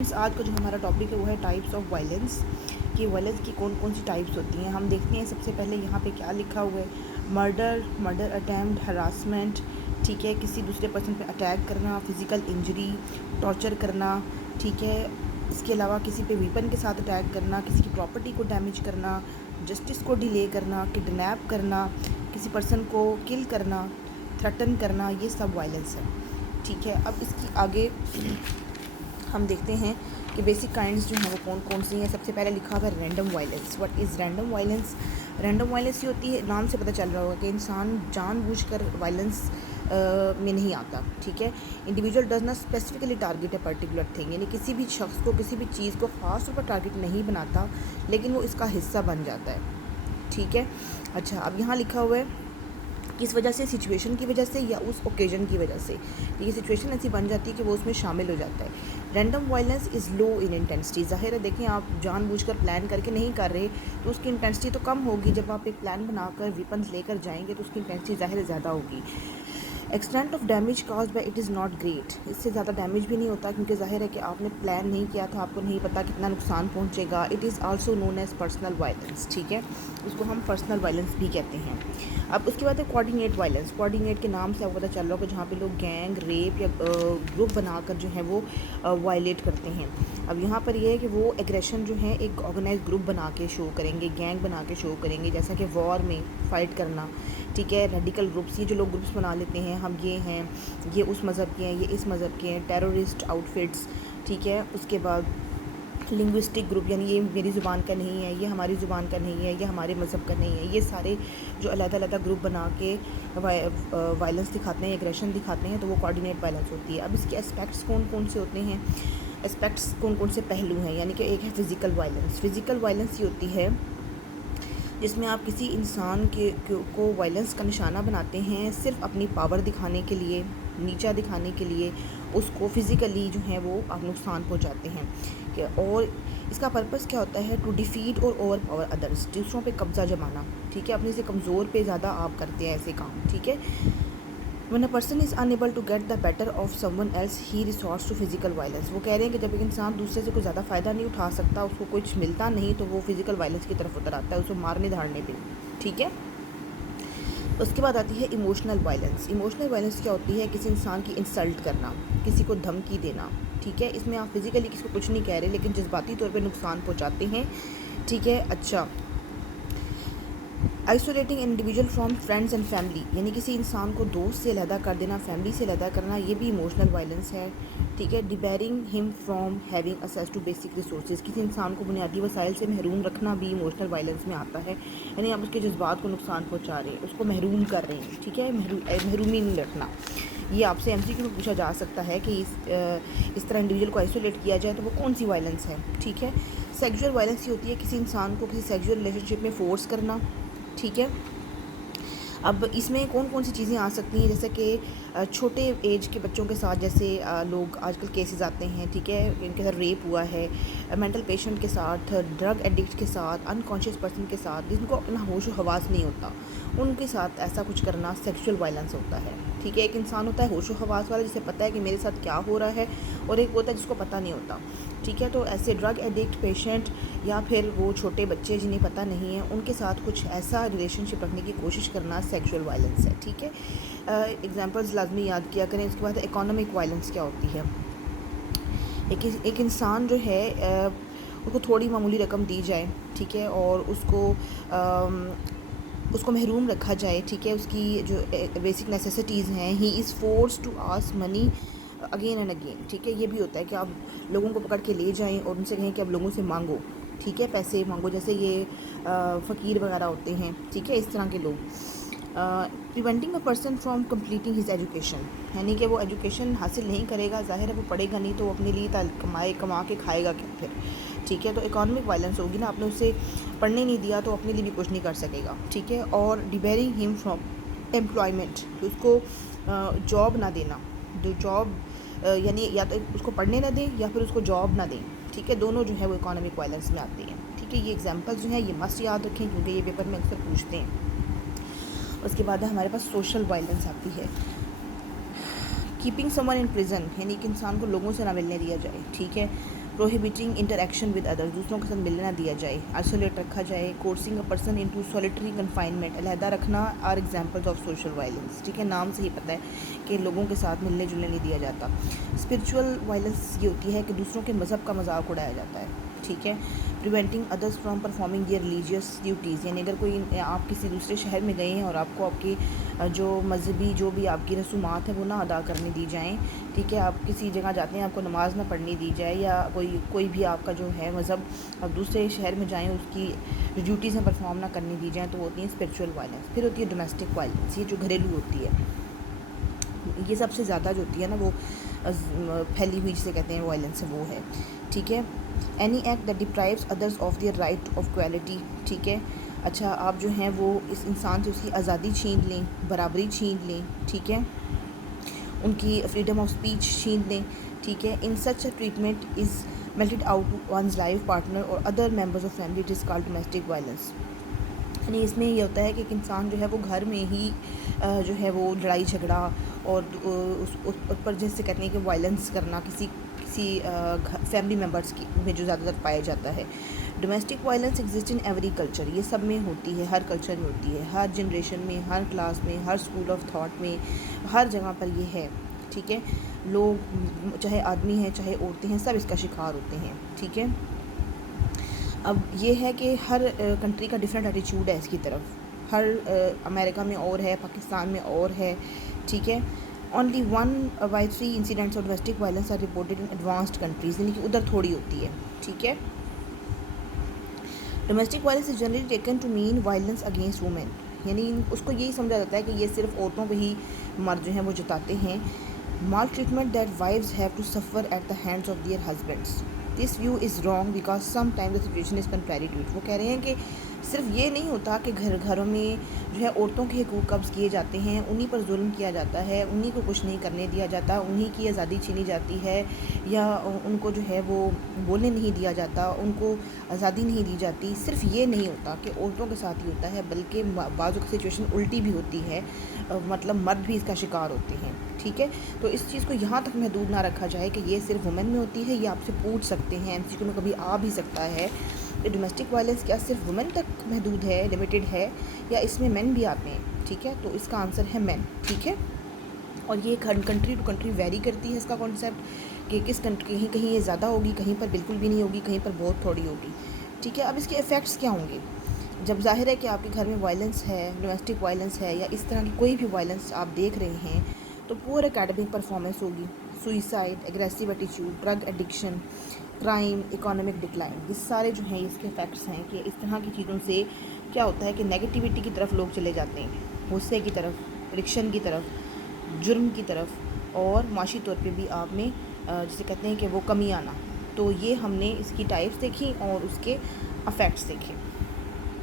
آج کا جو ہمارا ٹاپک ہے وہ ہے ٹائپس آف وائلنس، کہ وائلنس کی کون کون سی ٹائپس ہوتی ہیں. ہم دیکھتے ہیں سب سے پہلے یہاں پہ کیا لکھا ہوا ہے. مرڈر اٹیمپٹ، ہراسمنٹ، ٹھیک ہے، کسی دوسرے پرسن پہ اٹیک کرنا، فزیکل انجری، ٹارچر کرنا، ٹھیک ہے. اس کے علاوہ کسی پہ ویپن کے ساتھ اٹیک کرنا، کسی کی پراپرٹی کو ڈیمیج کرنا، جسٹس کو ڈیلے کرنا، کڈنیپ کرنا، کسی پرسن کو کل کرنا، تھریٹن کرنا، یہ سب وائلنس ہے. ٹھیک ہے. اب اس کی آگے ہم دیکھتے ہیں کہ بیسک کائنڈز جو ہیں وہ کون کون سی ہیں. سب سے پہلے لکھا ہوا ہے random violence. What is random violence? Random violence یہ ہوتی ہے، نام سے پتہ چل رہا ہوگا کہ انسان جان بوجھ کر وائلنس میں نہیں آتا. ٹھیک ہے. Individual does not specifically target a particular thing, یعنی کسی بھی شخص کو کسی بھی چیز کو خاص طور پر ٹارگیٹ نہیں بناتا، لیکن وہ اس کا حصہ بن جاتا ہے. ٹھیک ہے. اچھا، اب یہاں لکھا ہوا ہے کس وجہ سے، سچویشن کی وجہ سے یا اس اوکیزن کی وجہ سے. یہ سچویشن ایسی بن جاتی ہے کہ وہ اس میں شامل ہو جاتا ہے. Random violence is low in intensity. ظاہر ہے، دیکھیں آپ جان بوجھ کر پلان کر کے نہیں کر رہے تو اس کی انٹینسٹی تو کم ہوگی. جب آپ ایک پلان بنا کر ویپنز لے کر جائیں گے تو اس کی انٹینسٹی ظاہر زیادہ ہوگی. Extent of damage caused by it is not great. اس سے زیادہ ڈیمیج بھی نہیں ہوتا کیونکہ ظاہر ہے کہ آپ نے پلان نہیں کیا تھا، آپ کو نہیں پتا کتنا نقصان پہنچے گا. It is also known as personal violence. ٹھیک ہے. اس کو ہم پرسنل وائلنس بھی کہتے ہیں. اب اس کے بعد ہے کوآرڈینیٹ وائلنس. کوآرڈینیٹ کے نام سے آپ کو پتہ چل رہا ہو کہ جہاں پہ لوگ گینگ، ریپ یا گروپ بنا کر جو ہے وہ وائلیٹ کرتے ہیں. اب یہاں پر یہ ہے کہ وہ ایگریشن جو ہے ایک آرگنائز گروپ بنا کے شو کریں گے، گینگ بنا کے شو کریں گے، جیسا کہ وار میں فائٹ کرنا. ٹھیک ہے. ریڈیکل گروپس، یہ جو لوگ گروپس بنا لیتے ہیں، ہم یہ ہیں، یہ اس مذہب کے ہیں، یہ اس مذہب کے ہیں. ٹیرورسٹ آؤٹ فٹس. ٹھیک ہے. اس کے بعد لنگوسٹک گروپ، یعنی یہ میری زبان کا نہیں ہے، یہ ہماری زبان کا نہیں ہے، یہ ہمارے مذہب کا نہیں ہے. یہ سارے جو علیحدہ علیحدہ گروپ بنا کے وائلنس دکھاتے ہیں، ایگریشن دکھاتے ہیں، تو وہ کوآرڈینیٹ وائلنس ہوتی ہے. اب اس کے اسپیکٹس کون کون سے ہوتے ہیں، اسپیکٹس کون کون سے پہلو ہیں. یعنی کہ ایک ہے فزیکل وائلنس. فزیکل وائلنس یہ ہوتی ہے جس میں آپ کسی انسان کو وائلنس کا نشانہ بناتے ہیں صرف اپنی پاور دکھانے کے لیے، نیچا دکھانے کے لیے. اس کو فزیکلی جو ہے وہ آپ نقصان پہنچاتے ہیں. اور اس کا پرپس کیا ہوتا ہے؟ ٹو ڈیفیٹ اور اوور پاور ادرس. دوسروں پہ قبضہ جمانا. ٹھیک ہے. اپنے سے کمزور پہ زیادہ آپ کرتے ہیں ایسے کام. ٹھیک ہے. when a person is unable to get the better of someone else he resorts to physical violence. وہ کہہ رہے ہیں کہ جب ایک انسان دوسرے سے کوئی زیادہ فائدہ نہیں اٹھا سکتا، اس کو کچھ ملتا نہیں، تو وہ فزیکل وائلنس کی طرف اتر آتا ہے، اس کو مارنے دھاڑنے پہ. ٹھیک ہے. اس کے بعد آتی ہے ایموشنل وائلنس. ایموشنل وائلنس کیا ہوتی ہے؟ کسی انسان کی انسلٹ کرنا، کسی کو دھمکی دینا. ٹھیک ہے. اس میں آپ فزیکلی کسی کو کچھ نہیں کہہ رہے لیکن جذباتی طور پہ نقصان پہنچاتے ہیں. ٹھیک ہے. اچھا، isolating individual from friends and family, یعنی کسی انسان کو دوست سے علیحدہ کر دینا، فیملی سے علیحدہ کرنا، یہ بھی ایموشنل وائلنس ہے. ٹھیک ہے. Debarring him from having access to basic resources, کسی انسان کو بنیادی وسائل سے محروم رکھنا بھی ایموشنل وائلنس میں آتا ہے. یعنی آپ اس کے جذبات کو نقصان پہنچا رہے ہیں، اس کو محروم کر رہے ہیں. ٹھیک ہے. محرومی نہیں رکھنا. یہ آپ سے MCQ میں پوچھا جا سکتا ہے کہ اس طرح انڈیویجول کو آئسولیٹ کیا جائے تو وہ کون سی وائلنس ہے. ٹھیک ہے. سیکشول وائلنس یہ ہوتی ہے کسی انسان کو کسی سیکشول ریلیشن شپ میں فورس کرنا. ٹھیک ہے. اب اس میں کون کون سی چیزیں آ سکتی ہیں، جیسے کہ چھوٹے ایج کے بچوں کے ساتھ، جیسے لوگ آج کل کیسز آتے ہیں. ٹھیک ہے. ان کے ساتھ ریپ ہوا ہے، مینٹل پیشنٹ کے ساتھ، ڈرگ ایڈکٹ کے ساتھ، انکانشیس پرسن کے ساتھ جن کو اپنا ہوش و حواس نہیں ہوتا، ان کے ساتھ ایسا کچھ کرنا سیکشول وائلنس ہوتا ہے. ٹھیک ہے. ایک انسان ہوتا ہے ہوش و حواس والا، جسے پتہ ہے کہ میرے ساتھ کیا ہو رہا ہے، اور ایک ہوتا ہے جس کو پتہ نہیں ہوتا. ٹھیک ہے. تو ایسے ڈرگ ایڈکٹ پیشنٹ یا پھر وہ چھوٹے بچے جنہیں پتہ نہیں ہے، ان کے ساتھ کچھ ایسا ریلیشن شپ رکھنے کی کوشش کرنا سیکشول وائلنس ہے. ٹھیک ہے. ایگزامپلز لازمی یاد کیا کریں. اس کے بعد اکانومک وائلنس کیا ہوتی ہے؟ ایک انسان جو ہے اس کو تھوڑی معمولی رقم دی جائے، ٹھیک ہے، اور اس کو محروم رکھا جائے. ٹھیک ہے. اس کی جو بیسک نیسیسٹیز ہیں، he is forced to ask money again and again. ٹھیک ہے. یہ بھی ہوتا ہے کہ آپ لوگوں کو پکڑ کے لے جائیں اور ان سے کہیں کہ آپ لوگوں سے مانگو. ٹھیک ہے. پیسے مانگو، جیسے یہ فقیر وغیرہ ہوتے ہیں. ٹھیک ہے. اس طرح کے لوگ. Preventing a person from completing his education, یعنی کہ وہ ایجوکیشن حاصل نہیں کرے گا. ظاہر ہے وہ پڑھے گا نہیں تو وہ اپنے لیے کما کے کھائے گا کیا پھر. ٹھیک ہے. تو اکانومک وائلنس ہوگی نا، آپ نے اسے پڑھنے نہیں دیا تو اپنے لیے بھی کچھ نہیں کر سکے گا. ٹھیک ہے. اور ڈیبیرنگ ہم فرام امپلائمنٹ، اس کو جاب نہ دینا. جو جاب یعنی یا تو اس کو پڑھنے نہ دیں یا پھر اس کو جاب نہ دیں. ٹھیک ہے. دونوں جو ہے وہ اکانومک وائلنس میں آتے ہیں. ٹھیک ہے. یہ ایگزامپلز جو ہیں یہ مست یاد رکھیں کیونکہ یہ پیپر میں اکثر پوچھتے ہیں. اس کے بعد ہمارے پاس سوشل وائلنس آتی ہے. کیپنگ سم ون ان پریزن، یعنی کہ انسان کو لوگوں سے نہ ملنے دیا جائے. ٹھیک ہے. پروہیبٹنگ انٹریکشن ود ادر، دوسروں کے ساتھ ملنے نہ دیا جائے، آئسولیٹ رکھا جائے، coercing a person into solitary confinement, علیحدہ رکھنا، are examples of social violence. ٹھیک ہے، نام سے ہی پتہ ہے کہ لوگوں کے ساتھ ملنے جلنے نہیں دیا جاتا. اسپرچول وائلنس یہ ہوتی ہے کہ دوسروں کے مذہب کا مذاق اڑایا جاتا ہے. ٹھیک ہے. Preventing others from performing their religious duties, یعنی اگر کوئی آپ کسی دوسرے شہر میں گئے ہیں اور آپ کو آپ کے جو مذہبی جو بھی آپ کی رسومات ہیں وہ نہ ادا کرنے دی جائیں. ٹھیک ہے، آپ کسی جگہ جاتے ہیں آپ کو نماز نہ پڑھنی دی جائے، یا کوئی بھی آپ کا جو ہے مذہب آپ دوسرے شہر میں جائیں اس کی جو ڈیوٹیز ہیں پرفارم نہ کرنے دی جائیں، تو وہ ہوتی ہیں اسپرچول وائلنس. پھر ہوتی ہے ڈومیسٹک وائلنس، یہ جو گھریلو ہوتی ہے، یہ سب سے زیادہ جو ہوتی ہے نا وہ پھیلی ہوئی جسے کہتے ہیں وائلنس وہ ہے. ٹھیک ہے. Any act that deprives others of their right of equality. ٹھیک ہے. اچھا، آپ جو ہیں وہ اس انسان سے اس کی آزادی چھین لیں، برابری چھین لیں. ٹھیک ہے، ان کی فریڈم آف اسپیچ چھین لیں. ٹھیک ہے. In such a treatment is meted out one's life partner اور other members of family, it is called domestic violence. یعنی اس میں یہ ہوتا ہے کہ ایک انسان جو ہے وہ گھر میں ہی جو ہے وہ لڑائی جھگڑا اور اس پر جیسے کہتے ہیں کہ وائلنس کرنا کسی فیملی ممبرس کی میں جو زیادہ تر پایا جاتا ہے. Domestic violence exist in every culture, یہ سب میں ہوتی ہے، ہر کلچر میں ہوتی ہے، ہر جنریشن میں، ہر کلاس میں، ہر اسکول آف تھاٹ میں، ہر جگہ پر یہ ہے. ٹھیک ہے. لوگ چاہے آدمی ہیں چاہے عورتیں ہیں، سب اس کا شکار ہوتے ہیں. ٹھیک ہے. اب یہ ہے کہ ہر کنٹری کا ڈفرینٹ ایٹیچیوڈ ہے اس کی طرف. ہر امریکہ میں اور ہے، پاکستان میں اور ہے. ٹھیک ہے. Only 1/3 incidents of domestic violence are reported in advanced countries, یعنی کہ ادھر تھوڑی ہوتی ہے. ٹھیک ہے. Domestic violence is generally taken to mean violence against women, یعنی اس کو یہی سمجھا جاتا ہے کہ یہ صرف عورتوں پہ ہی مرد جو ہیں وہ جتاتے ہیں. Maltreatment that wives have to suffer at the hands of their husbands. This view is wrong because some time the situation is contrary to it. وہ کہہ رہے ہیں کہ صرف یہ نہیں ہوتا کہ گھروں میں جو ہے عورتوں کے حقوق قبض کیے جاتے ہیں، انہی پر ظلم کیا جاتا ہے، انہی کو کچھ نہیں کرنے دیا جاتا، انہی کی آزادی چھینی جاتی ہے، یا ان کو جو ہے وہ بولنے نہیں دیا جاتا، ان کو آزادی نہیں دی جاتی. صرف یہ نہیں ہوتا کہ عورتوں کے ساتھ ہی ہوتا ہے، بلکہ بعض اوقات سچویشن الٹی بھی ہوتی ہے، مطلب مرد بھی اس کا شکار ہوتے ہیں. ٹھیک ہے. تو اس چیز کو یہاں تک محدود نہ رکھا جائے کہ یہ صرف وومن میں ہوتی ہے. یہ آپ سے پوچھ سکتے ہیں MCQ میں کبھی آ بھی سکتا ہے کہ ڈومیسٹک وائلنس کیا صرف وومن تک محدود ہے، لمیٹڈ ہے، یا اس میں مین بھی آتے ہیں. ٹھیک ہے. تو اس کا آنسر ہے مین. ٹھیک ہے. اور یہ کنٹری ٹو کنٹری ویری کرتی ہے اس کا کانسیپٹ کہ کس کنٹری کہیں یہ زیادہ ہوگی، کہیں پر بالکل بھی نہیں ہوگی، کہیں پر بہت تھوڑی ہوگی. ٹھیک ہے. اب اس کے ایفیکٹس کیا ہوں گے؟ جب ظاہر ہے کہ آپ کے گھر میں وائلنس ہے، ڈومیسٹک وائلنس ہے، یا اس طرح کی کوئی بھی وائلنس آپ دیکھ رہے ہیں، تو پور اکیڈمک پرفارمنس ہوگی، سوئسائڈ، اگریسو ایٹیچیوڈ، drug addiction, crime, economic decline. یہ سارے جو ہیں اس کے ایفیکٹس ہیں کہ اس طرح کی چیزوں سے کیا ہوتا ہے کہ نیگیٹیوٹی کی طرف لوگ چلے جاتے ہیں، غصے کی طرف، ایڈکشن کی طرف، جرم کی طرف، اور معاشی طور پہ بھی آپ میں جسے کہتے ہیں کہ وہ کمی آنا. تو یہ ہم نے اس کی ٹائپس دیکھی اور اس کے افیکٹس دیکھے.